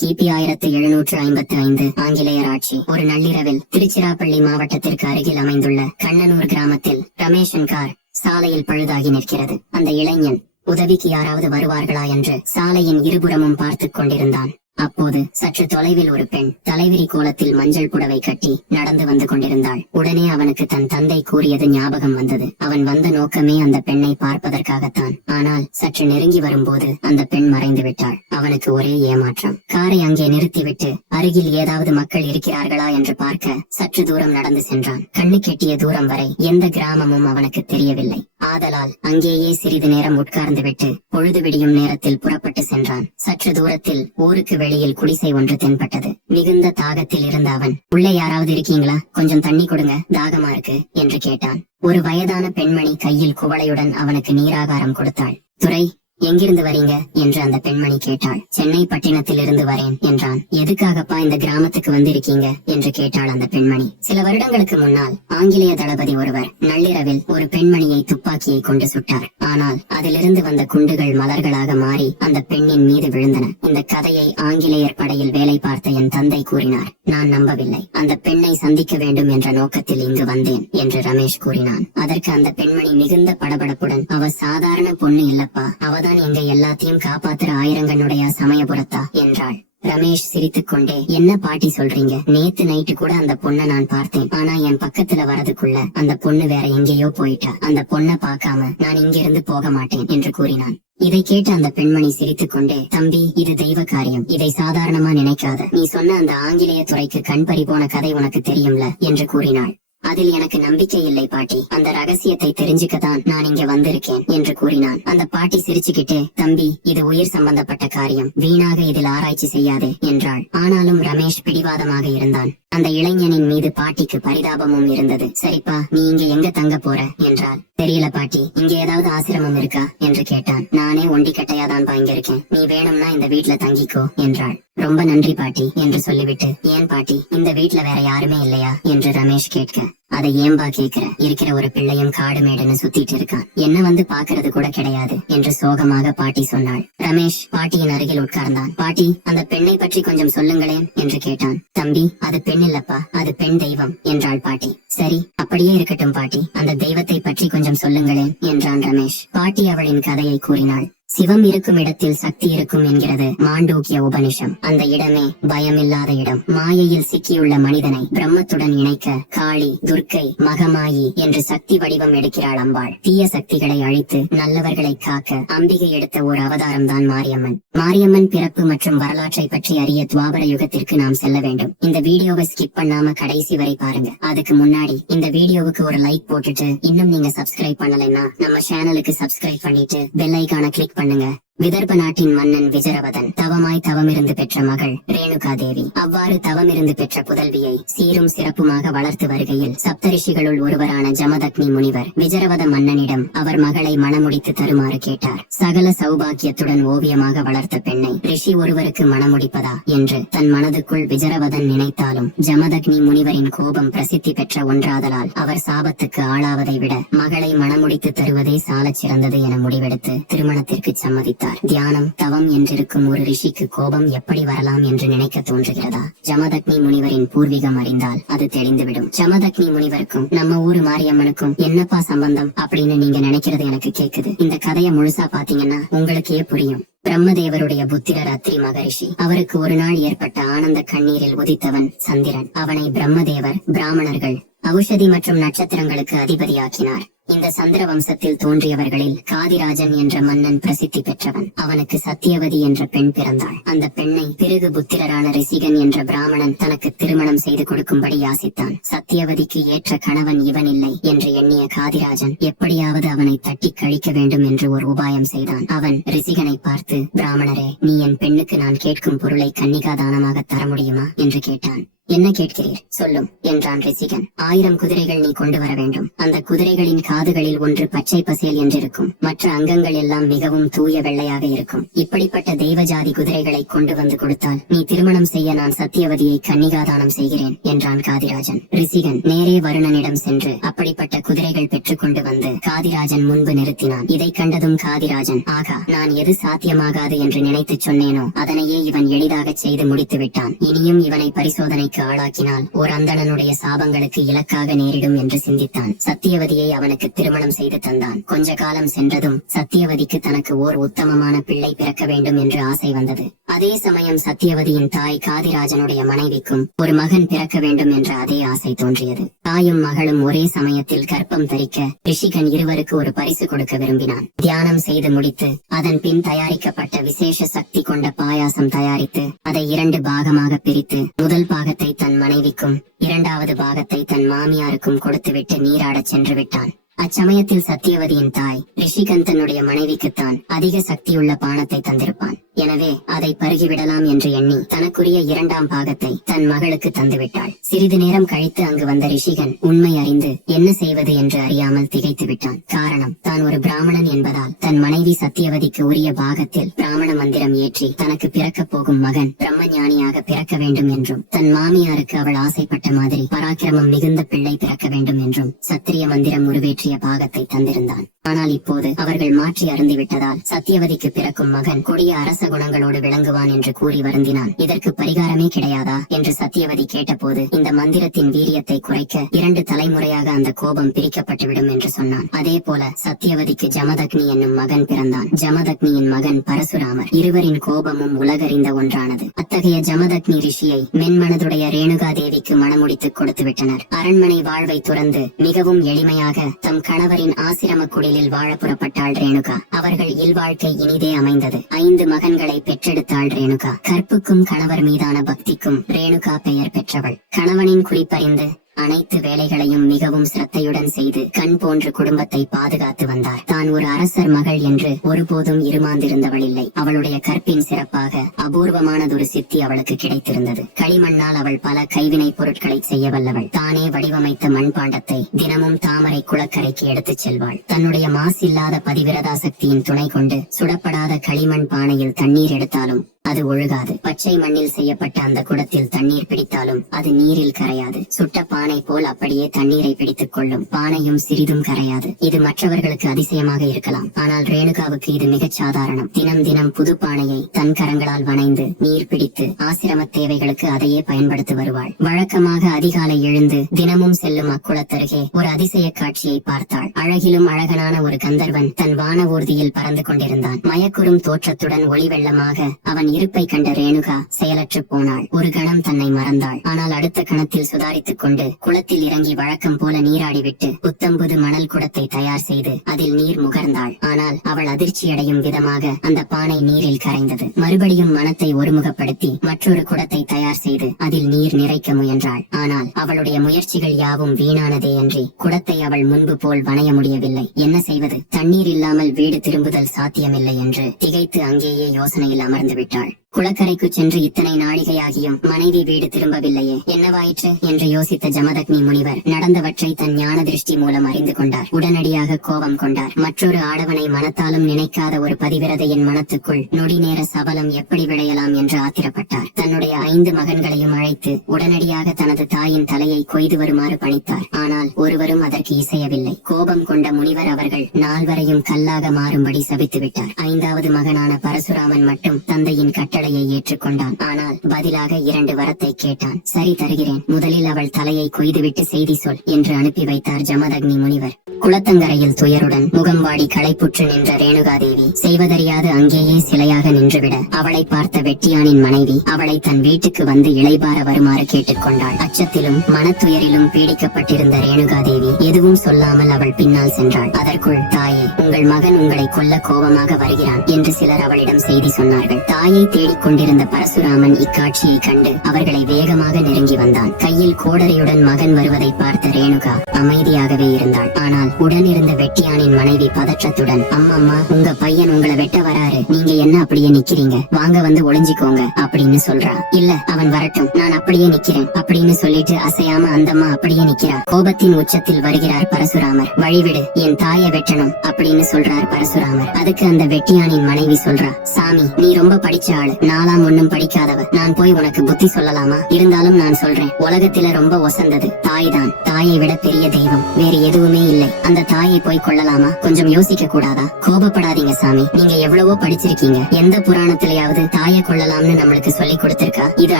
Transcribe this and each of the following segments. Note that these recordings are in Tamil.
கிபி 1755 ஆங்கிலேயர் ஆட்சி. ஒரு நள்ளிரவில் திருச்சிராப்பள்ளி மாவட்டத்திற்கு அருகில் அமைந்துள்ள கண்ணனூர் கிராமத்தில் ரமேஷன் கார் சாலையில் பழுதாகி நிற்கிறது. அந்த இளைஞன் உதவிக்கு யாராவது வருவார்களா என்று சாலையின் இருபுறமும் பார்த்துக் கொண்டிருந்தான். அப்போது சற்று தொலைவில் ஒரு பெண் தலைவிரி கோலத்தில் மஞ்சள் புடவை கட்டி நடந்து வந்து கொண்டிருந்தாள். உடனே அவனுக்கு தன் தந்தை கூறியது ஞாபகம் வந்தது. அவன் வந்த நோக்கமே அந்த பெண்ணை பார்ப்பதற்காகத்தான். ஆனால் சற்று நெருங்கி வரும்போது அந்த பெண் மறைந்து விட்டாள். அவனுக்கு ஒரே ஏமாற்றம். காரை அங்கே நிறுத்திவிட்டு அருகில் ஏதாவது மக்கள் இருக்கிறார்களா என்று பார்க்க சற்று தூரம் நடந்து சென்றான். கண்ணு கெட்டிய தூரம் வரை எந்த கிராமமும் அவனுக்கு தெரியவில்லை. ஆதலால் அங்கேயே சிறிது நேரம் உட்கார்ந்து விட்டு பொழுது விடியும் நேரத்தில் புறப்பட்டு சென்றான். சற்று தூரத்தில் ஊருக்கு வெளியில் குடிசை ஒன்று தென்பட்டது. மிகுந்த தாகத்தில் இருந்த அவன், உள்ளே யாராவது இருக்கீங்களா, கொஞ்சம் தண்ணி கொடுங்க, தாகமா இருக்கு என்று கேட்டான். ஒரு வயதான பெண்மணி கையில் குவளையுடன் அவனுக்கு நீராகாரம் கொடுத்தாள். துரை, எங்கிருந்து வரீங்க என்று அந்த பெண்மணி கேட்டாள். சென்னை பட்டினத்தில் இருந்து வரேன் என்றான். எதுக்காகப்பா இந்த கிராமத்துக்கு வந்திருக்கீங்க என்று கேட்டாள் அந்த பெண்மணி. சில வருடங்களுக்கு முன்னால் ஆங்கிலேய தளபதி ஒருவர் நள்ளிரவில் ஒரு பெண்மணியை துப்பாக்கியை கொண்டு சுட்டார். ஆனால் அதிலிருந்து வந்த குண்டுகள் மலர்களாக மாறி அந்த பெண்ணின் மீது விழுந்தன. இந்த கதையை ஆங்கிலேயர் படையில் வேலை பார்த்த என் தந்தை கூறினார். நான் நம்பவில்லை. அந்த பெண்ணை சந்திக்க வேண்டும் என்ற நோக்கத்தில் இங்கு வந்தேன் என்று ரமேஷ் கூறினான். அதற்கு அந்த பெண்மணி மிகுந்த படபடப்புடன், அவ சாதாரண பொண்ணு இல்லப்பா, அவதான் எங்க எல்லாத்தையும் காப்பாத்துற ஆயிரங்கனுடைய சமயபுரத்தா என்றாள். ரமேஷ் சிரித்துக் கொண்டே, என்ன பாட்டி சொல்றீங்க, நேத்து நைட்டு கூட அந்த பொண்ணை நான் பார்த்தேன். ஆனா என் பக்கத்துல வரதுக்குள்ள அந்த பொண்ணு வேற எங்கேயோ போயிட்டா. அந்த பொண்ணை பார்க்காம நான் இங்கிருந்து போக மாட்டேன் என்று கூறினான். இதை கேட்ட அந்த பெண்மணி சிரித்துக் கொண்டே, தம்பி, இது தெய்வ காரியம், இதை சாதாரணமா நினைக்காத. நீ சொன்ன அந்த ஆங்கிலேய துறைக்கு கண்பறி போன கதை உனக்கு தெரியும்ல என்று கூறினாள். அதில் எனக்கு நம்பிக்கை இல்லை பாட்டி, அந்த ரகசியத்தை தெரிஞ்சுக்கத்தான் நான் இங்க வந்திருக்கேன் என்று கூறினான். அந்த பாட்டி சிரிச்சுக்கிட்டே, தம்பி, இது உயிர் சம்பந்தப்பட்ட காரியம், வீணாக இதில் ஆராய்ச்சி செய்யாதே என்றாள். ஆனாலும் ரமேஷ் பிடிவாதமாக இருந்தான். அந்த இளைஞனின் மீது பாட்டிக்கு பரிதாபமும் இருந்தது. சரிப்பா, நீ இங்க எங்க தங்க போற என்றாள். தெரியல பாட்டி, இங்க ஏதாவது ஆசிரமம் இருக்கா என்று கேட்டான். நானே ஒண்டி கட்டையாதான் இங்க இருக்கேன், நீ வேணும்னா இந்த வீட்டுல தங்கிக்கோ என்றாள். ரொம்ப நன்றி பாட்டி என்று சொல்லிவிட்டு, ஏன் பாட்டி, இந்த வீட்டுல வேற யாருமே இல்லையா என்று ரமேஷ் கேட்க, அதை ஏன்பா கேக்குற, இருக்கிற ஒரு பிள்ளையும் காடு மேடுன்னு சுத்திட்டு இருக்கான், என்ன வந்து பாக்குறது கூட கிடையாது என்று சோகமாக பாட்டி சொன்னாள். ரமேஷ் பாட்டியின் அருகில் உட்கார்ந்தான். பாட்டி, அந்த பெண்ணை பற்றி கொஞ்சம் சொல்லுங்களேன் என்று கேட்டான். தம்பி, அது பெண் இல்லப்பா, அது பெண் தெய்வம் என்றாள் பாட்டி. சரி, அப்படியே இருக்கட்டும் பாட்டி, அந்த தெய்வத்தை பற்றி கொஞ்சம் சொல்லுங்களேன் என்றான் ரமேஷ். பாட்டி அவளின் கதையை கூறினாள். சிவம் இருக்கும் இடத்தில் சக்தி இருக்கும் என்கிறது மாண்டூக்கிய உபனிஷம். அந்த இடமே பயமில்லாத இடம். மாயையில் சிக்கியுள்ள மனிதனை பிரம்மத்துடன் இணைக்க காளி, துர்க்கை, மகமாயி என்று சக்தி வடிவம் எடுக்கிறாள் அம்பாள். தீய சக்திகளை அழித்து நல்லவர்களை காக்க அம்பிகை எடுத்த ஒரு அவதாரம் தான் மாரியம்மன். மாரியம்மன் பிறப்பு மற்றும் வரலாற்றை பற்றி அறிய துவாபர யுகத்திற்கு நாம் செல்ல வேண்டும். இந்த வீடியோவை ஸ்கிப் பண்ணாம கடைசி வரை பாருங்க. அதுக்கு முன்னாடி இந்த வீடியோவுக்கு ஒரு லைக் போட்டுட்டு, இன்னும் நீங்க சப்ஸ்கிரைப் பண்ணலைன்னா நம்ம சேனலுக்கு சப்ஸ்கிரைப் பண்ணிட்டு பெல் ஐகானை கிளிக் பண்ணுங்க. விதர்ப நாட்டின் மன்னன் விஜரவதன் தவமாய் தவமிருந்து பெற்ற மகள் ரேணுகா தேவி. அவ்வாறு தவமிருந்து பெற்ற புதல்வியை சீரும் சிறப்புமாக வளர்த்து வருகையில் சப்தரிஷிகளுள் ஒருவரான ஜமதக்னி முனிவர் விஜரவத மன்னனிடம் அவர் மகளை மணமுடித்து தருமாறு கேட்டார். சகல சௌபாக்கியத்துடன் ஓவியமாக வளர்த்த பெண்ணை ரிஷி ஒருவருக்கு மணமுடிப்பதா என்று தன் மனதுக்குள் விஜரவதன் நினைத்தாலும் ஜமதக்னி முனிவரின் கோபம் பிரசித்தி பெற்ற ஒன்றாதலால் அவர் சாபத்துக்கு ஆளாவதை விட மகளை மணமுடித்து தருவதே சாலச் சிறந்தது என முடிவெடுத்து திருமணத்திற்கு சம்மதித்தார். தியானம், தவம் என்றிருக்கும் ஒரு ரிஷிக்கு கோபம் எப்படி வரலாம் என்று நினைக்க தோன்றுகிறதா? ஜமதக்னி முனிவரின் பூர்வீகம் அறிந்தால் அது தெளிந்துவிடும். ஜமதக்னி முனிவருக்கும் நம்ம ஊரு மாரியம்மனுக்கும் என்னப்பா சம்பந்தம் அப்படின்னு நீங்க நினைக்கிறது எனக்கு கேக்குது. இந்த கதையை முழுசா பாத்தீங்கன்னா உங்களுக்கே புரியும். பிரம்மதேவருடைய புத்திரர் அத்ரி மகரிஷி. அவருக்கு ஒரு நாள் ஏற்பட்ட ஆனந்த கண்ணீரில் உதித்தவன் சந்திரன். அவனை பிரம்மதேவர் பிராமணர்கள் ஔஷதி மற்றும் நட்சத்திரங்களுக்கு அதிபதியாக்கினார். இந்த சந்திர வம்சத்தில் தோன்றியவர்களில் காதிராஜன் என்ற மன்னன் பிரசித்தி பெற்றவன். அவனுக்கு சத்தியவதி என்ற பெண் பிறந்தாள். அந்த பெண்ணை பிறகு புத்திரரான ரிசிகன் என்ற பிராமணன் தனக்கு திருமணம் செய்து கொடுக்கும்படி யாசித்தான். சத்தியவதிக்கு ஏற்ற கணவன் இவன் இல்லை என்று எண்ணிய காதிராஜன் எப்படியாவது அவனை தட்டி கழிக்க வேண்டும் என்று ஒரு உபாயம் செய்தான். அவன் ரிசிகனை பார்த்து, பிராமணரே, நீ என் பெண்ணுக்கு நான் கேட்கும் பொருளை கன்னிகா தானமாக தர முடியுமா என்று கேட்டான். என்ன கேட்கிறீர், சொல்லும் என்றான் ரிஷிகன். 1000 குதிரைகள் நீ கொண்டு வர வேண்டும். அந்த குதிரைகளின் காதுகளில் ஒன்று பச்சை பசேல் என்றிருக்கும், மற்ற அங்கங்கள் எல்லாம் மிகவும் தூய வெள்ளையாக இருக்கும். இப்படிப்பட்ட தெய்வ ஜாதி குதிரைகளை கொண்டு வந்து கொடுத்தால் நீ திருமணம் செய்ய நான் சத்தியவதியை கன்னிகாதானம் செய்கிறேன் என்றான் காதிராஜன். ரிஷிகன் நேரே வருணனிடம் சென்று அப்படிப்பட்ட குதிரைகள் பெற்றுக் கொண்டு வந்து காதிராஜன் முன்பு நிறுத்தினான். இதை கண்டதும் காதிராஜன், ஆகா, நான் எது சாத்தியமாகாது என்று நினைத்து சொன்னேனோ அதனையே இவன் எளிதாக செய்து முடித்து விட்டான். இனியும் இவனை பரிசோதனைக்கு ஆளாக்கினால் ஓர் அந்தணனுடைய சாபங்களுக்கு இலக்காக நேரிடும் என்று சிந்தித்தான். சத்தியவதியை அவனுக்கு திருமணம் செய்து தந்தான். கொஞ்ச காலம் சென்றதும் சத்தியவதிக்கு தனக்கு ஓர் உத்தமமான பிள்ளை பிறக்க வேண்டும் என்று ஆசை வந்தது. அதே சமயம் சத்தியவதியின் தாய் காதிராஜனுடைய மனைவிக்கும் ஒரு மகன் பிறக்க வேண்டும் என்ற அதே ஆசை தோன்றியது. தாயும் மகளும் ஒரே சமயத்தில் கர்ப்பம் தரிக்க ரிஷிகன் இருவருக்கு ஒரு பரிசு கொடுக்க விரும்பினான். தியானம் செய்து முடித்து அதன் பின் தயாரிக்கப்பட்ட விசேஷ சக்தி கொண்ட பாயாசம் தயாரித்து அதை 2 பாகமாக பிரித்து முதல் பாகத்தை தன் மனைவிக்கும் 2வது பாகத்தை தன் மாமியாருக்கும் கொடுத்துவிட்டு நீராடச் சென்று விட்டான். அச்சமயத்தில் சத்தியவதியின் தாய் ரிஷிகன் தன்னுடைய மனைவிக்குத்தான் அதிக சக்தியுள்ள பானத்தை தந்திருப்பான். எனவே அதை பருகிவிடலாம் என்று எண்ணி தனக்குரிய 2ஆம் பாகத்தை தன் மகளுக்கு தந்துவிட்டாள். சிறிது நேரம் கழித்து அங்கு வந்த ரிஷிகன் உண்மை அறிந்து என்ன செய்வது என்று அறியாமல் திகைத்து விட்டான். காரணம், தான் ஒரு பிராமணன் என்பதால் தன் மனைவி சத்தியவதிக்கு உரிய பாகத்தில் பிராமண மந்திரம் ஏற்றி தனக்கு பிறக்கப் போகும் மகன் பிரம்மஞானியாக பிறக்க வேண்டும் என்றும் தன் மாமியாருக்கு அவள் ஆசைப்பட்ட மாதிரி பராக்கிரமம் மிகுந்த பிள்ளை பிறக்க வேண்டும் என்றும் சத்திரிய மந்திரம் உருவேற்றிய பாகத்தை தந்திருந்தான். ஆனால் இப்போது அவர்கள் மாற்றி அருந்திவிட்டதால் சத்தியவதிக்கு பிறக்கும் மகன் கொடிய அரச குணங்களோடு விளங்குவான் என்று கூறி வருந்தினான். இதற்கு பரிகாரமே கிடையாதா என்று சத்தியவதி கேட்டபோது இந்த மந்திரத்தின் வீரியத்தை குறைக்க 2 தலைமுறையாக அந்த கோபம் பிரிக்கப்பட்டுவிடும் என்று சொன்னான். அதே போல சத்தியவதிக்கு ஜமதக்னி என்னும் மகன் பிறந்தான். ஜமதக்னியின் மகன் பரசுராமர். இருவரின் கோபமும் உலகறிந்த ஒன்றானது. அத்தகைய ஜமதக்னி ரிஷியை மென்மனதுடைய ரேணுகா தேவிக்கு மணமுடித்துக் கொடுத்து விட்டனர். அரண்மனை வாழ்வை துறந்து மிகவும் எளிமையாக தம் கணவரின் ஆசிரம குடிலில் வாழ புறப்பட்டாள் ரேணுகா. அவர்கள் இல்வாழ்க்கை இனிதே அமைந்தது. 5 மகன்களை பெற்றெடுத்தாள் ரேணுகா. கற்புக்கும் கணவர் மீதான பக்திக்கும் ரேணுகா பெயர் பெற்றவள். கணவனின் குறிப்பறிந்து அனைத்து வேலைகளையும் மிகவும் சிரத்தையுடன் செய்து கண் போன்று குடும்பத்தை பாதுகாத்து வந்தார். தான் ஒரு அரசர் மகள் என்று ஒருபோதும் இருமாந்திருந்தவள் இல்லை. அவளுடைய கற்பின் சிறப்பாக அபூர்வமானதொரு சித்தி அவளுக்கு கிடைத்திருந்தது. களிமண்ணால் அவள் பல கைவினை பொருட்களை செய்ய வல்லவள். தானே வடிவமைத்த மண்பாண்டத்தை தினமும் தாமரை குளக்கரைக்கு எடுத்துச் செல்வாள். தன்னுடைய மாசில்லாத பதிவிரதா சக்தியின் துணை கொண்டு சுடப்படாத களிமண் பானையில் தண்ணீர் எடுத்தாலும் அது ஒழுகாது. பச்சை மண்ணில் செய்யப்பட்ட அந்த குடத்தில் தண்ணீர் பிடித்தாலும் அது நீரில் கரையாது. சுட்ட பானை போல் அப்படியே தண்ணீரை பிடித்துக் கொள்ளும். பானையும் சிறிதும் கரையாது. இது மற்றவர்களுக்கு அதிசயமாக இருக்கலாம், ஆனால் ரேணுகாவுக்கு இது மிகச் சாதாரணம். தினம் தினம் புது பானையை தன் கரங்களால் வணைந்து நீர் பிடித்து ஆசிரம தேவைகளுக்கு அதையே பயன்படுத்தி வருவாள். வழக்கமாக அதிகாலை எழுந்து தினமும் செல்லும் அக்குளத்தருகே ஒரு அதிசய காட்சியை பார்த்தாள். அழகிலும் அழகனான ஒரு கந்தர்வன் தன் வான ஊர்தியில் பறந்து கொண்டிருந்தான். மயக்குறும் தோற்றத்துடன் ஒளி வெள்ளமாக அவன் இருப்பை கண்ட ரேணுகா செயலற்று போனாள். ஒரு கணம் தன்னை மறந்தாள். ஆனால் அடுத்த கணத்தில் சுதாரித்துக் கொண்டு குளத்தில் இறங்கி வழக்கம் போல நீராடிவிட்டு புத்தம்புது மணல் குடத்தை தயார் செய்து அதில் நீர் முகர்ந்தாள். ஆனால் அவள் அதிர்ச்சியடையும் விதமாக அந்த பானை நீரில் கரைந்தது. மறுபடியும் மனத்தை ஒருமுகப்படுத்தி மற்றொரு குடத்தை தயார் செய்து அதில் நீர் நிறைக்க முயன்றாள். ஆனால் அவளுடைய முயற்சிகள் யாவும் வீணானதே அன்றி குடத்தை அவள் முன்பு போல் வணைய முடியவில்லை. என்ன செய்வது? தண்ணீர் இல்லாமல் வீடு திரும்புதல் சாத்தியமில்லை என்று திகைத்து அங்கேயே யோசனையில் அமர்ந்து விட்டாள். குளக்கரைக்கு சென்று இத்தனை நாழிகையாகியும் மனைவி வீடு திரும்பவில்லையே, என்னவாயிற்று என்று யோசித்த ஜமதக்னி முனிவர் நடந்தவற்றை தன் ஞான திருஷ்டி மூலம் அறிந்து கொண்டார். உடனடியாக கோபம் கொண்டார். மற்றொரு ஆடவனை மனத்தாலும் நினைக்காத ஒரு பதிவிரதையின் மனத்துக்குள் நொடி நேர சபலம் எப்படி விளையலாம் என்று ஆத்திரப்பட்டார். தன்னுடைய 5 மகன்களையும் அழைத்து உடனடியாக தனது தாயின் தலையை கொய்து வருமாறு பணித்தார். ஆனால் ஒருவரும் அதற்கு இசையவில்லை. கோபம் கொண்ட முனிவர் அவர்கள் 4வரையும் கல்லாக மாறும்படி சபித்து விட்டார். 5வது மகனான பரசுராமன் மட்டும் தந்தையின் கட்டளையை ஏற்றுக்கொண்டான். ஆனால் பதிலாக 2 வரத்தை கேட்டான். சரி, தருகிறேன். முதலில் அவள் தலையை கொய்துவிட்டு செய்தி சொல் என்று அனுப்பி வைத்தார் ஜமதக்னி முனிவர். குளத்தங்கரையில் துயருடன் முகம் வாடி களைப்புற்று நின்ற ரேணுகாதேவி செய்வதறியாது அங்கேயே சிலையாக நின்றுவிட அவளை பார்த்த வெட்டியானின் மனைவி அவளை தன் வீட்டுக்கு வந்து இளைபார வருமாறு கேட்டுக்கொண்டாள். அச்சத்திலும் மனத்துயரிலும் பீடிக்கப்பட்டிருந்த ரேணுகாதேவி எதுவும் சொல்லாமல் அவள் பின்னால் சென்றாள். அதற்குள், தாயே, உங்கள் மகன் உங்களை கொல்ல கோபமாக வருகிறான் என்று சிலர் அவளிடம் செய்தி சொன்னார்கள். தாயை தேடிக் கொண்டிருந்த பரசுராமன் இக்காட்சியை கண்டு அவர்களை வேகமாக நெருங்கி வந்தான். கையில் கோடரியுடன் மகன் வருவதை பார்த்த ரேணுகா அமைதியாகவே இருந்தாள். ஆனால் ஆனால் உடனிருந்த வெட்டியானின் மனைவி பதற்றத்துடன், அம்மம்மா, உங்க பையன் உங்களை வெட்ட வராரு, நீங்க என்ன அப்படியே நிக்கிறீங்க, வாங்க வந்து ஒளிஞ்சிக்கோங்க அப்படின்னு சொல்றா. இல்ல, அவன் வரட்டும், நான் அப்படியே நிக்கிறேன் அப்படின்னு சொல்லிட்டு அசையாம அந்தம்மா அப்படியே நிக்கிறா. கோபத்தின் உச்சத்தில் வருகிறார் பரசுராமர். வழிவிடு, என் தாயை வெட்டணும் அப்படின்னு சொல்றார் பரசுராமர். அதுக்கு அந்த வெட்டியானின் மனைவி சொல்றா, சாமி, நீ ரொம்ப படிச்ச ஆளு, நாலாம் ஒண்ணும் படிக்காதவ, நான் போய் உனக்கு புத்தி சொல்லலாமா? இருந்தாலும் நான் சொல்றேன், உலகத்தில ரொம்ப ஒசந்தது தாய் தான். தாயை விட பெரிய தெய்வம் வேறு எதுவுமே இல்லை. அந்த தாயை போய் கொள்ளலாமா? கொஞ்சம் யோசிக்க கூடாதா? கோபப்படாதீங்க சாமி, நீங்க எவ்வளவோ படிச்சிருக்கீங்க. எந்த புராணத்திலேயாவது தாயை கொள்ளலாம்னு நம்மளுக்கு சொல்லி கொடுத்திருக்கா? இது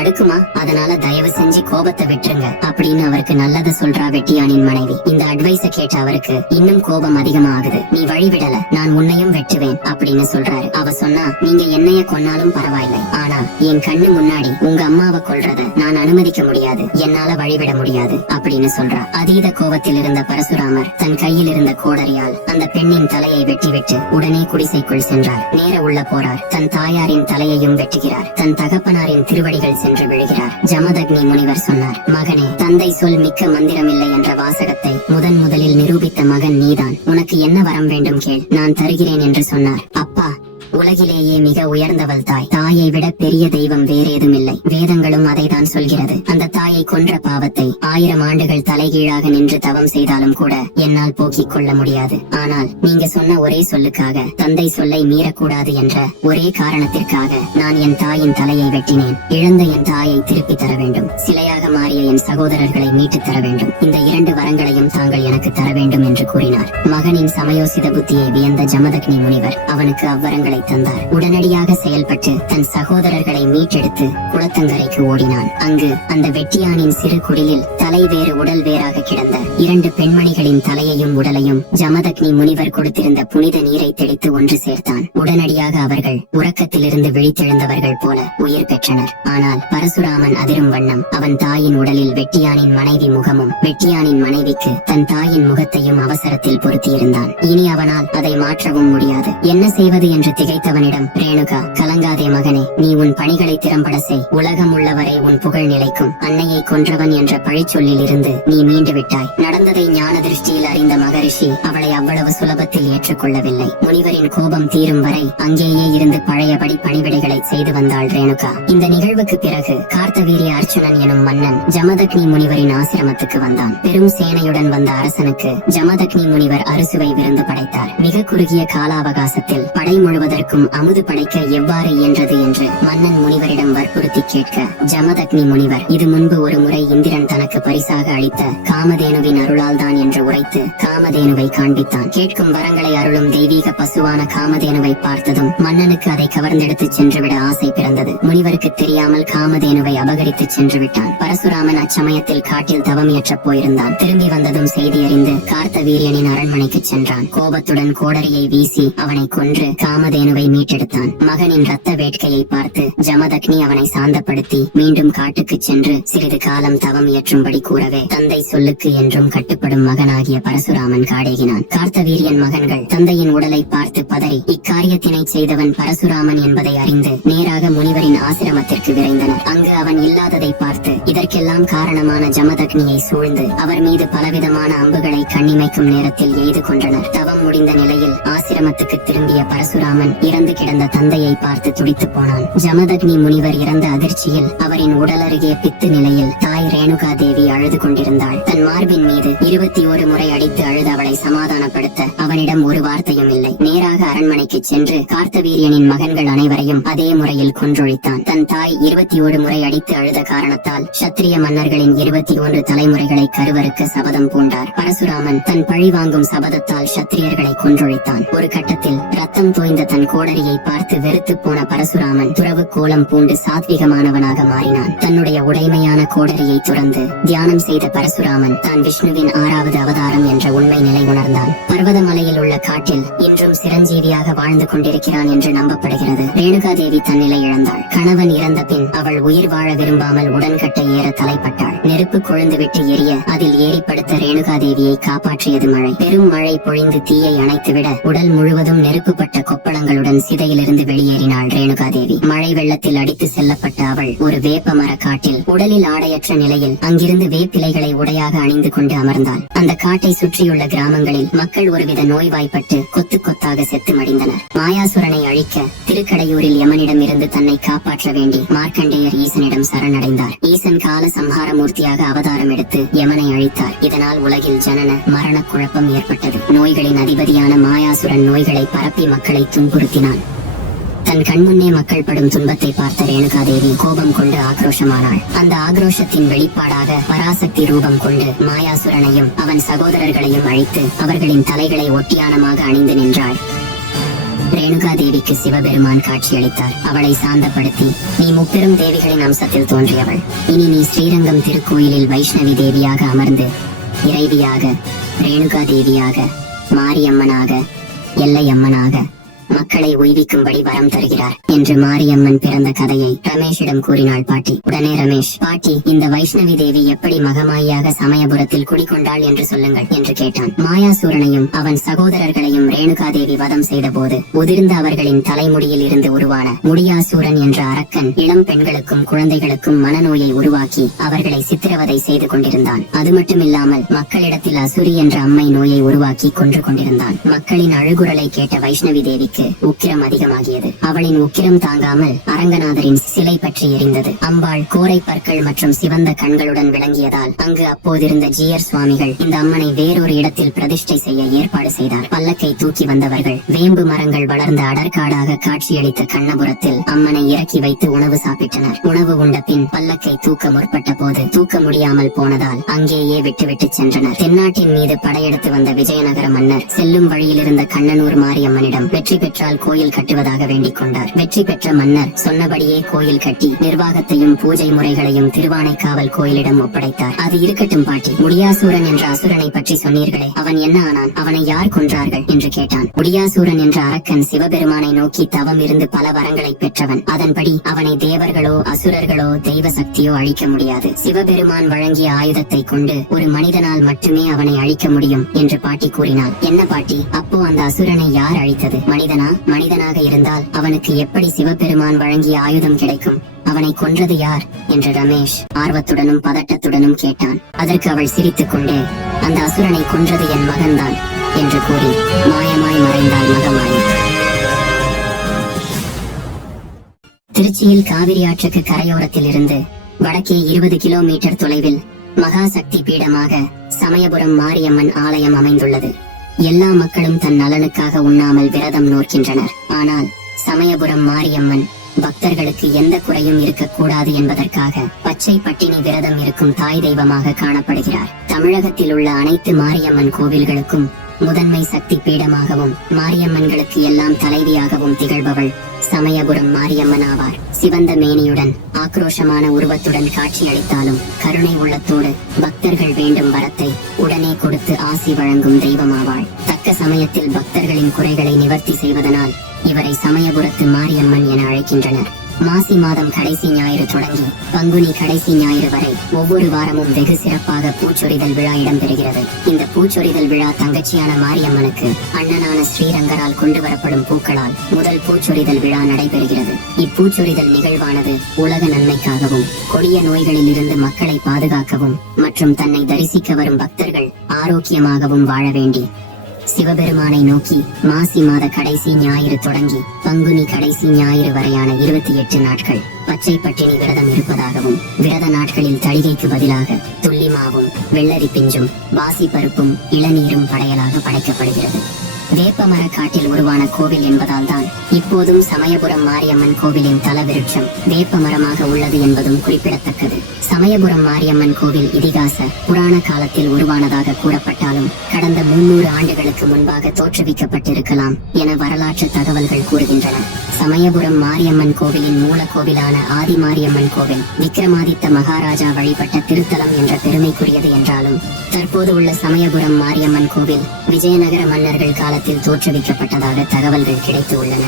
அடுக்குமா? அதனால தயவு செஞ்சு கோபத்தை விட்டுருங்க அப்படின்னு அவருக்கு நல்லத சொல்றா வெட்டியானின் மனைவி. இந்த அட்வைஸ கேட்ட அவருக்கு இன்னும் கோபம் அதிகமாகுது. நீ வழிவிடல, நான் உன்னையும் வெட்டுவேன் அப்படின்னு சொல்றாரு. அவ சொன்னா, நீங்க என்னைய கொன்னாலும் பரவாயில்லை, ஆனா என் கண்ணு முன்னாடி உங்க அம்மாவை கொல்றத நான் அனுமதிக்க முடியாது, என்னால வழிவிட முடியாது அப்படின்னு சொல்றா. அதீத கோபத்தில் இருந்த பரசுராமர் தன் கையில் இருந்த கோடரியால் அந்த பெண்ணின் தலையை வெட்டிவிட்டு உடனே குடிசைக்குள் சென்றார். நேர உள்ள போறார். தன் தாயாரின் தலையையும் வெட்டுகிறார். தன் தகப்பனாரின் திருவடிகள் சென்று விழுகிறார். ஜமதக்னி முனிவர் சொன்னார், மகனே, தந்தை சொல் மிக்க மந்திரமில்லை என்ற வாசகத்தை முதலில் நிரூபித்த மகன் நீதான். உனக்கு என்ன வரம் வேண்டும் கேள், நான் தருகிறேன் என்று சொன்னார். அப்பா, உலகிலேயே மிக உயர்ந்தவள் தாய். தாயை விட பெரிய தெய்வம் வேறேதும் இல்லை. வேதங்களும் அதைதான் சொல்கிறது. அந்த தாயை கொன்ற பாவத்தை 1000 ஆண்டுகள் தலைகீழாக நின்று தவம் செய்தாலும் கூட என்னால் போக்கிக் கொள்ள முடியாது. ஆனால் நீங்க சொன்ன ஒரே சொல்லுக்காக, தந்தை சொல்லை மீறக்கூடாது என்ற ஒரே காரணத்திற்காக நான் என் தாயின் தலையை வெட்டினேன். இழந்த என் தாயை திருப்பி தர வேண்டும். சிலையாக மாறிய என் சகோதரர்களை மீட்டு தர வேண்டும். இந்த 2 வரங்களையும் தாங்கள் எனக்கு தர வேண்டும் என்று கூறினார். மகனின் சமயோசித புத்தியை வியந்த ஜமதக்னி முனிவர் அவனுக்கு அவ்வரங்களை தந்தார். உடனடியாக செயல்பட்டு தன் சகோதரர்களை மீட்டெடுத்து குளத்தங்கரைக்கு ஓடினான். அங்கு அந்த வெட்டியானின் சிறு குடிலில் தலை வேறு உடல் வேறாக கிடந்த 2 பெண்மணிகளின் தலையையும் உடலையும் ஜமதக்னி முனிவர் கொடுத்திருந்த புனித நீரை தெளித்து ஒன்று சேர்த்தான். உடனடியாக அவர்கள் உறக்கத்திலிருந்து விழித்தெழுந்தவர்கள் போல உயிர் பெற்றனர். ஆனால் பரசுராமன் அதிரும் வண்ணம் அவன் தாயின் உடலில் வெட்டியானின் மனைவி முகமும் வெட்டியானின் மனைவிக்கு தன் தாயின் முகத்தையும் அவசரத்தில் பொருத்தியிருந்தான். இனி அவனால் அதை மாற்றவும் முடியாது. என்ன செய்வது என்று திகைத்தவனிடம், ரேணுகா, கலங்காதே மகனே, நீ உன் பணிகளை திறம்பட செய். உலகம் உள்ளவரை உன் புகழ் நிலைக்கும். அன்னையை கொன்றவன் என்ற பழிச்சொல்லில் இருந்து நீ மீண்டு விட்டாய். நடந்ததை ஞான திருஷ்டியில் அறிந்த மகரிஷி அவளை அவ்வளவு சுலபத்தில் ஏற்றுக்கொள்ளவில்லை. முனிவரின் கோபம் தீரும் வரை அங்கேயே இருந்து பழையபடி பணிவிடைகளை செய்து வந்தாள் ரேணுகா. இந்த நிகழ்வுக்கு பிறகு கார்த்தவீரிய அர்ச்சுனன் எனும் மன்னன் ஜமதக்னி முனிவரின் ஆசிரமத்துக்கு வந்தான். பெரும் சேனையுடன் வந்த அரசனுக்கு ஜமதக்னி முனிவர் அறுசுவை விருந்து படைத்தார். மிக குறுகிய கால அவகாசத்தில் படை முழுவதற்கும் அமுது படைக்க எவ்வாறு இயன்றது என்று மன்னன் முனிவரிடம் வற்புறுத்தி கேட்க, ஜமதக்னி முனிவர் இது முன்பு ஒரு முறை இந்திரன் தனக்கு பரிசாக அளித்த காமதேனுவின் அருளால் தான் என்று உரைத்து காமதேனுவை காண்பித்தான். கேட்கும் வரங்களை அருளும் தெய்வீக பசுவான காமதேனுவை பார்த்ததும் மன்னனுக்கு அதை கவர்ந்தெடுத்து சென்றுவிட ஆசை பிறந்தது. முனிவருக்கு தெரியாமல் காமதேனுவை அபகரித்து சென்று விட்டான். பரசுராமன் அச்சமயத்தில் காட்டில் தவம் ஏற்றப் போயிருந்தான். திரும்பி வந்ததும் செய்தி அறிந்து கார்த்தவீரியனின் அரண்மனைக்கு சென்றான். கோபத்துடன் கோடரியை வீசி அவனை கொன்று காமதேனுவை மீட்டெடுத்தான். மகனின் ரத்த வேட்கையை பார்த்து ஜமதக்னி அவனை சாந்தப்படுத்தி மீண்டும் காட்டுக்கு சென்று சிறிது காலம் தவம் இயற்றும்படி கூறவே, தந்தை சொல்லுக்கு என்றும் கட்டுப்படும் மகனாகிய பரசுராமன் காடேகினான். கார்த்தவீரியன் மகன்கள் தந்தையின் உடலை பார்த்து பதறி இக்காரியத்தினை செய்தவன் பரசுராமன் என்பதை அறிந்து நேராக முனிவரின் ஆசிரமத்திற்கு விரைந்தனர். அங்கு அவன் இல்லாததை பார்த்து இதற்கெல்லாம் காரணமான ஜமதக்னியை சூழ்ந்து அவர் மீது பலவிதமான அம்புகளை கண்ணிமைக்கும் நேரத்தில் எய்து கொன்றனர். தவம் முடிந்த நிலையில் ஆசிரமத்துக்கு திரும்பிய பரசுராமன் இறந்து கிடந்த தந்தையை பார்த்து துடித்து போனான். ஜமதக்னி முனிவர் இறந்த அதிர்ச்சியில் அவரின் உடல் அருகே பித்து நிலையில் தாய் ரேணுகா தேவி அழுது கொண்டிருந்தாள். தன் மார்பின் மீது 21 முறை அடித்து அழுது அவளை சமாதானப்படுத்த அவனிடம் ஒரு வார்த்தையும் இல்லை. நேராக அரண்மனைக்கு சென்று கார்த்தவீரியனின் மகன்கள் அனைவரையும் அதே முறையில் கொன்றொழித்தான். தன் தாய் 21 முறை அடித்து அழுத காரணத்தால் சத்திரிய மன்னர்களின் 21 தலைமுறைகளை கருவறுக்க சபதம் பூண்டார். பரசுராமன் தன் பழி வாங்கும் சபதத்தால் சத்திரியர்களை கொன்றொழித்தான். ஒரு கட்டத்தில் ரத்தம் தோய்ந்த தன் கோடரியை பார்த்து வெறுத்து போன பரசுராமன் துறவு கோலம் பூண்டு சாத்விகமானவனாக மாறினான். தன்னுடைய உடைமையான கோடரியை துறந்து தியானம் செய்த பரசுராமன் தான் விஷ்ணுவின் 6வது அவதாரம் என்ற உண்மை நிலை உணர்ந்தான். பர்வதமலையில் உள்ள காட்டில் இன்றும் சிரஞ்சீவியாக வாழ்ந்து கொண்டிருக்கிறான் என்று நம்பப்படுகிறது. ரேணுகா தேவி தன் நிலை இழந்தாள். கணவன் இறந்த பின் அவள் உயிர் வாழ விரும்பாமல் உடன்கட்டை ஏற தலைப்பட்டாள். நெருப்பு கொழுந்துவிட்டு எரிய அதில் ஏறி படுத்த ரேணுகாதேவியை காப்பாற்றியது மழை. பெரும் மழை பொழிந்து தீயை அணைத்துவிட உடல் முழுவதும் நெருப்புப்பட்ட கொப்பளங்களுடன் சிதையிலிருந்து வெளியேறினாள் ரேணுகாதேவி. மழை வெள்ளத்தில் அடித்து செல்லப்பட்ட அவள் ஒரு வேப்ப மர காட்டில் உடலில் ஆடையற்ற நிலையில் அங்கிருந்து வேப்பிலைகளை உடையாக அணிந்து கொண்டு அமர்ந்தாள். அந்த காட்டை சுற்றியுள்ள கிராமங்களில் மக்கள் ஒருவித நோய்வாய்ப்பட்டு கொத்து கொத்தாக செத்து மடிந்தனர். மாயாசுரனை அழிக்க திருக்கடையூரில் யமனிடம் இருந்து தன்னை காப்பாற்ற வேண்டி மார்க்கண்டேயர் ஈசனிடம் சரணடைந்தார். ஈசன் கால சம்ஹார மூர்த்தியாக அவதாரம் எடுத்து யமனை அழித்தார். இதனால் உலகில் ஜனன மரண குழப்பம் ஏற்பட்டது. நோய்களின் அதிபதியான மாயாசுரன் நோய்களை பரப்பி மக்களை துன்புறுத்தினான். தன் கண்முன்னே மக்கள் படும் துன்பத்தை பார்த்த ரேணுகாதேவி கோபம் கொண்டு ஆக்ரோஷமானாள். அந்த ஆக்ரோஷத்தின் வெளிப்பாடாக பராசக்தி ரூபம் கொண்டு மாயாசுரனையும் அவன் சகோதரர்களையும் அழித்து அவர்களின் தலைகளை ஒட்டியானமாக அணிந்து நின்றாள். ரேணுகாதேவிக்கு சிவபெருமான் காட்சியளித்தார். அவளை சாந்தப்படுத்தி, நீ முப்பெரும் தேவிகளின் அம்சத்தில் தோன்றியவள். இனி நீ ஸ்ரீரங்கம் திருக்கோயிலில் வைஷ்ணவி தேவியாக அமர்ந்து இறைவியாக, ரேணுகாதேவியாக, மாரியம்மனாக, எல்லையம்மனாக மக்களை உய்விக்கும்படி வரம் தருகிறார் என்று மாரியம்மன் பிறந்த கதையை ரமேஷிடம் கூறினாள் பாட்டி. உடனே ரமேஷ், பாட்டி, இந்த வைஷ்ணவி தேவி எப்படி மகமாயியாக சமயபுரத்தில் குடிகொண்டாள் என்று சொல்லுங்கள் என்று கேட்டான். மாயாசூரனையும் அவன் சகோதரர்களையும் ரேணுகாதேவி வதம் செய்த போது உதிர்ந்த அவர்களின் தலைமுடியில் இருந்து உருவான முடியாசூரன் என்ற அரக்கன் இளம் பெண்களுக்கும் குழந்தைகளுக்கும் மனநோயை உருவாக்கி அவர்களை சித்திரவதை செய்து கொண்டிருந்தான். அது மட்டுமில்லாமல் மக்களிடத்தில் அசுரி என்ற அம்மை நோயை உருவாக்கி கொன்று கொண்டிருந்தான். மக்களின் அழுகுரலை கேட்ட வைஷ்ணவி தேவிக்கு உக்கிரம் அதிகமாகியது. அவளின் உக்கிரம் தாங்காமல் அரங்கநாதரின் சிலை பற்றி எரிந்தது. அம்பாள் கோரை பற்கள் மற்றும் சிவந்த கண்களுடன் விளங்கியதால் அங்கு அப்போதிருந்த ஜீயர் சுவாமிகள் இந்த அம்மனை வேறொரு இடத்தில் பிரதிஷ்டை செய்ய ஏற்பாடு செய்தார். பல்லக்கை தூக்கி வந்தவர்கள் வேம்பு மரங்கள் வளர்ந்த அடற்காடாக காட்சியளித்த கண்ணபுரத்தில் அம்மனை இறக்கி வைத்து உணவு சாப்பிட்டனர். உணவு உண்ட பின் பல்லக்கை தூக்க முற்பட்ட போது தூக்க முடியாமல் போனதால் அங்கேயே விட்டுவிட்டு சென்றனர். தென்னாட்டின் மீது படையெடுத்து வந்த விஜயநகர மன்னர் செல்லும் வழியில் இருந்த கண்ணனூர் மாரியம்மனிடம் வெற்றி பெற்றால் கோயில் கட்டுவதாக வேண்டிக் கொண்டார். வெற்றி பெற்ற மன்னர் சொன்னபடியே கோயில் கட்டி நிர்வாகத்தையும் பூஜை முறைகளையும் திருவானைக்காவல் கோயிலிடம் ஒப்படைத்தார். அது இருக்கட்டும் பாட்டி, முடியாசூரன் என்ற அசுரனை பற்றி சொன்னீர்களே, அவன் என்ன ஆனான்? அவனை யார் கொன்றார்கள் என்று கேட்டான். முடியாசூரன் என்ற அரக்கன் சிவபெருமானை நோக்கி தவம் இருந்து பல வரங்களை பெற்றவன். அதன்படி அவனை தேவர்களோ அசுரர்களோ தெய்வ சக்தியோ அழிக்க முடியாது. சிவபெருமான் வழங்கிய ஆயுதத்தை கொண்டு ஒரு மனிதனால் மட்டுமே அவனை அழிக்க முடியும் என்று பாட்டி கூறினாள். என்ன பாட்டி, அப்போ அந்த அசுரனை யார் அழித்தது? மனிதனாக இருந்தால் அவனுக்கு எப்படி சிவபெருமான் வழங்கிய ஆயுதம் கிடைக்கும்? அவனை கொன்றது யார் என்று ரமேஷ் ஆர்வத்துடனும் பதட்டத்துடனும் கேட்டான். அதற்கு அவள் சிரித்துக் கொண்டே, அந்த அசுரனை கொன்றது என் மகன்தான் என்று கூறி மாயமாய் மறைந்தாள் மகமாயி. திருச்சியில் காவிரி ஆற்றுக்கு கரையோரத்தில் இருந்து வடக்கே 20 கிலோமீட்டர் தொலைவில் மகாசக்தி பீடமாக சமயபுரம் மாரியம்மன் ஆலயம் அமைந்துள்ளது. எல்லா மக்களும் தன் நலனுக்காக உண்ணாமல் விரதம் நோக்கின்றனர். ஆனால் சமயபுரம் மாரியம்மன் பக்தர்களுக்கு எந்த குறையும் இருக்கக்கூடாது என்பதற்காக பச்சை பட்டினி விரதம் இருக்கும் தாய் தெய்வமாக காணப்படுகிறார். தமிழகத்தில் உள்ள அனைத்து மாரியம்மன் கோவில்களுக்கும் முதன்மை சக்தி பீடமாகவும் மாரியம்மன்களுக்கு எல்லாம் தலைவியாகவும் திகழ்பவள் சமயபுரம் மாரியம்மன் ஆவார். சிவந்த மேனியுடன் ஆக்ரோஷமான உருவத்துடன் காட்சியளித்தாலும் கருணை உள்ளத்தோடு பக்தர்கள் வேண்டும் வரத்தை உடனே கொடுத்து ஆசி வழங்கும் தெய்வமாவாள். தக்க சமயத்தில் பக்தர்களின் குறைகளை நிவர்த்தி செய்வதனால் இவரை சமயபுரத்து மாரியம்மன் என அழைக்கின்றனர். மாசி மாதம் கடைசி ஞாயிறு தொடங்கி பங்குனி கடைசி ஞாயிறு வரை ஒவ்வொரு வாரமும் வெகு சிறப்பாக பூச்சொரிதல் விழா இடம்பெறுகிறது. இந்த பூச்சொரிதல் விழா தங்கச்சியான மாரியம்மனுக்கு அண்ணனான ஸ்ரீரங்கரால் கொண்டு வரப்படும் பூக்களால் முதல் பூச்சொரிதல் விழா நடைபெறுகிறது. இப்பூச்சொரிதல் நிகழ்வானது உலக நன்மைக்காகவும் கொடிய நோய்களில் இருந்து மக்களை பாதுகாக்கவும் மற்றும் தன்னை தரிசிக்க வரும் பக்தர்கள் ஆரோக்கியமாகவும் வாழ வேண்டி சிவபெருமானை நோக்கி மாசி மாத கடைசி ஞாயிறு தொடங்கி பங்குனி கடைசி ஞாயிறு வரையான 28 நாட்கள் பச்சை பட்டினி விரதம் இருப்பதாகவும் விரத நாட்களில் தளிகைக்கு பதிலாக துள்ளிமாவும் வெள்ளரி பிஞ்சும் பாசி பருப்பும் இளநீரும் படையலாக படைக்கப்படுகிறது. வேப்பமர காட்டில் உருவான கோவில் என்பதால் தான் இப்போதும் சமயபுரம் மாரியம்மன் கோவிலின் தலவிருட்சம் வேப்பமரமாக உள்ளது என்பதும் குறிப்பிடத்தக்கது. சமயபுரம் மாரியம்மன் கோவில் இதிகாச புராண காலத்தில் உருவானதாக கூறப்பட்டாலும் கடந்த 300 ஆண்டுகளுக்கு முன்பாக தோற்றுவிக்கப்பட்டிருக்கலாம் என வரலாற்று தகவல்கள் கூறுகின்றன. சமயபுரம் மாரியம்மன் கோவிலின் மூல கோவிலான ஆதி மாரியம்மன் கோவில் விக்ரமாதித்த மகாராஜா வழிபட்ட திருத்தலம் என்ற பெருமைக்குரியது என்றாலும் தற்போது உள்ள சமயபுரம் மாரியம்மன் கோவில் விஜயநகர மன்னர்கள் காலத்தில் தோற்றுவிக்கப்பட்டதாக தகவல்கள் கிடைத்து உள்ளன.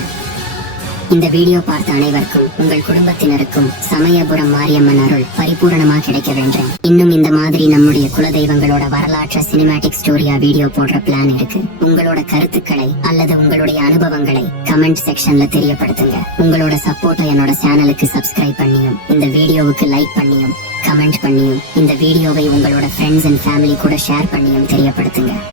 இந்த வீடியோ பார்த்த அனைவருக்கும் உங்கள் குடும்பத்தினருக்கும் சமயபுரம் மாரியம்மன் அருள் பரிபூரணமா கிடைக்க வேண்டும். இன்னும் இந்த மாதிரி நம்முடைய குலதெய்வங்களோட வரலாற்று சினிமேட்டிக் ஸ்டோரியா வீடியோ போடுற பிளான் இருக்கு. உங்களோட கருத்துக்களை அல்லது உங்களுடைய அனுபவங்களை கமெண்ட் செக்ஷன்ல தெரியப்படுத்துங்க. உங்களோட சப்போர்ட்டை என்னோட சேனலுக்கு சப்ஸ்கிரைப் பண்ணியும் இந்த வீடியோவுக்கு லைக் பண்ணியும் கமெண்ட் பண்ணியும் இந்த வீடியோவை உங்களோட ஃப்ரெண்ட்ஸ் அண்ட் ஃபேமிலி கூட ஷேர் பண்ணியும் தெரியப்படுத்துங்க.